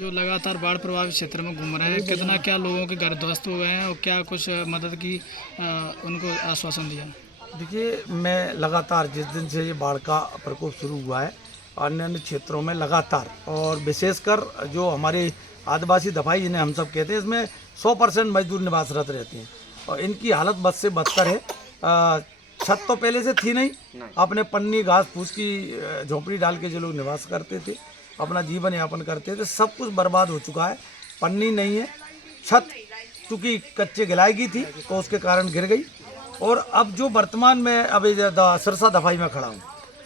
जो लगातार बाढ़ प्रभावित क्षेत्र में घूम रहे हैं, कितना क्या लोगों के घर ध्वस्त हुए हैं और क्या कुछ मदद की उनको आश्वासन दिया? देखिए, मैं लगातार जिस दिन से ये बाढ़ का प्रकोप शुरू हुआ है अन्य अन्य क्षेत्रों में लगातार, और विशेषकर जो हमारे आदिवासी दफाई जिन्हें हम सब कहते हैं, इसमें 100% मजदूर निवासरत रहते हैं और इनकी हालत बद से बदतर है। छत तो पहले से थी नहीं, अपने पन्नी घास फूस की झोंपड़ी डाल के जो लोग निवास करते थे, अपना जीवन यापन करते थे, सब कुछ बर्बाद हो चुका है। पन्नी नहीं है, छत चूँकि कच्चे गिलाई की थी तो उसके कारण गिर गई। और अब जो वर्तमान में अभी सिरसा दफाई में खड़ा हूँ,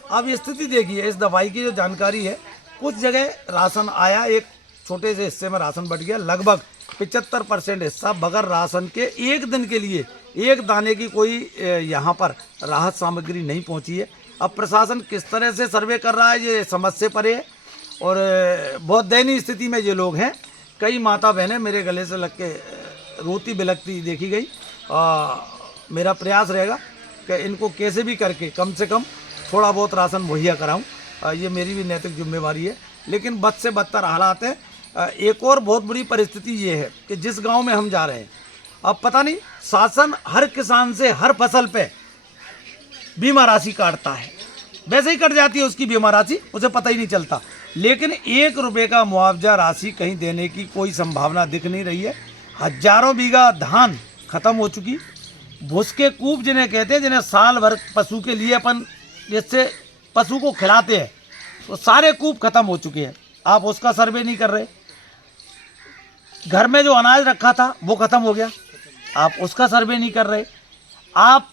अब ये स्थिति देखिए, इस दफाई की जो जानकारी है, कुछ जगह राशन आया, एक छोटे से हिस्से में राशन बट गया, लगभग 75% हिस्सा बगैर राशन के एक दिन के लिए एक दाने की कोई यहाँ पर राहत सामग्री नहीं पहुँची है। अब प्रशासन किस तरह से सर्वे कर रहा है ये समझ से परे है और बहुत दयनीय स्थिति में ये लोग हैं। कई माता बहनें मेरे गले से लग के रोती बिलखती देखी गई। मेरा प्रयास रहेगा कि इनको कैसे भी करके कम से कम थोड़ा बहुत राशन मुहैया कराऊं, ये मेरी भी नैतिक जिम्मेवारी है। लेकिन बद से बदतर हालात है। एक और बहुत बुरी परिस्थिति ये है कि जिस गांव में हम जा रहे हैं, अब पता नहीं शासन हर किसान से हर फसल पे बीमा राशि काटता है, वैसे ही कट जाती है उसकी बीमा राशि, उसे पता ही नहीं चलता। लेकिन 1 रुपये का मुआवजा राशि कहीं देने की कोई संभावना दिख नहीं रही है। हजारों बीघा धान खत्म हो चुकी। भूस के कूप जिन्हें कहते हैं, जिन्हें साल भर पशु के लिए अपन जिससे पशु को खिलाते हैं, तो सारे कूप खत्म हो चुके हैं। आप उसका सर्वे नहीं कर रहे। घर में जो अनाज रखा था वो खत्म हो गया, आप उसका सर्वे नहीं कर रहे। आप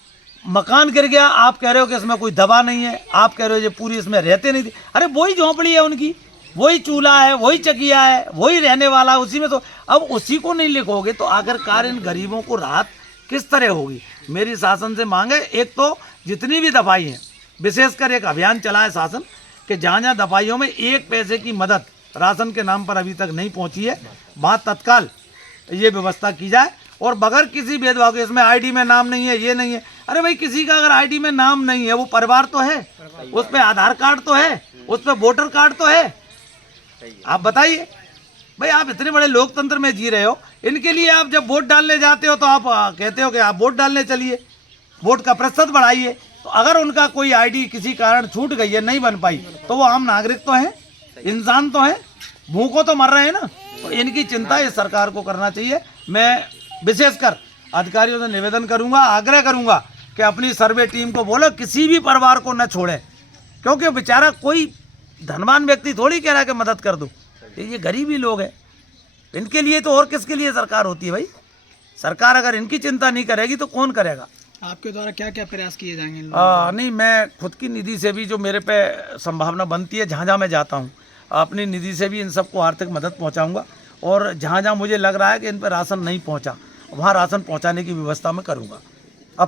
मकान गिर गया, आप कह रहे हो कि इसमें कोई दवा नहीं है, आप कह रहे हो ये पूरी इसमें रहते नहीं थे। अरे वही झोंपड़ी है उनकी, वही चूल्हा है, वही चकिया है, वही रहने वाला है उसी में, तो अब उसी को नहीं लिखोगे तो आखिरकार इन गरीबों को राहत किस तरह होगी? मेरी शासन से मांग है, एक तो जितनी भी दफाई हैं, विशेषकर एक अभियान चला है शासन कि जहाँ जहाँ दफाइयों में 1 पैसे की मदद राशन के नाम पर अभी तक नहीं पहुँची है, वहाँ तत्काल ये व्यवस्था की जाए और बगैर किसी भेदभाव के। इसमें आईडी में नाम नहीं है, ये नहीं है। अरे भाई, किसी का अगर आईडी में नाम नहीं है, वो परिवार तो है, उस पर आधार कार्ड तो है, उस पर वोटर कार्ड तो है। आप बताइए भाई, आप इतने बड़े लोकतंत्र में जी रहे हो, इनके लिए आप जब वोट डालने जाते हो तो आप कहते हो कि आप वोट डालने चलिए, वोट का प्रतिशत बढ़ाइए। तो अगर उनका कोई आईडी किसी कारण छूट गई है, नहीं बन पाई, तो वो आम नागरिक तो हैं, इंसान तो हैं, भूखों तो मर रहे हैं ना। तो इनकी चिंता इस सरकार को करना चाहिए। मैं विशेषकर अधिकारियों से निवेदन करूंगा, आग्रह करूंगा कि अपनी सर्वे टीम को बोलो किसी भी परिवार को न छोड़े, क्योंकि बेचारा कोई धनवान व्यक्ति थोड़ी कह रहा है कि मदद कर दो, ये गरीब ही लोग हैं। इनके लिए तो और किसके लिए सरकार होती है भाई? सरकार अगर इनकी चिंता नहीं करेगी तो कौन करेगा? आपके द्वारा क्या क्या प्रयास किए जाएंगे? नहीं, मैं खुद की निधि से भी जो मेरे पे संभावना बनती है, जहाँ जहाँ मैं जाता हूँ, अपनी निधि से भी इन सबको आर्थिक मदद पहुँचाऊँगा और जहाँ जहाँ मुझे लग रहा है कि इन पर राशन नहीं पहुँचा, वहाँ राशन पहुँचाने की व्यवस्था मैं करूँगा।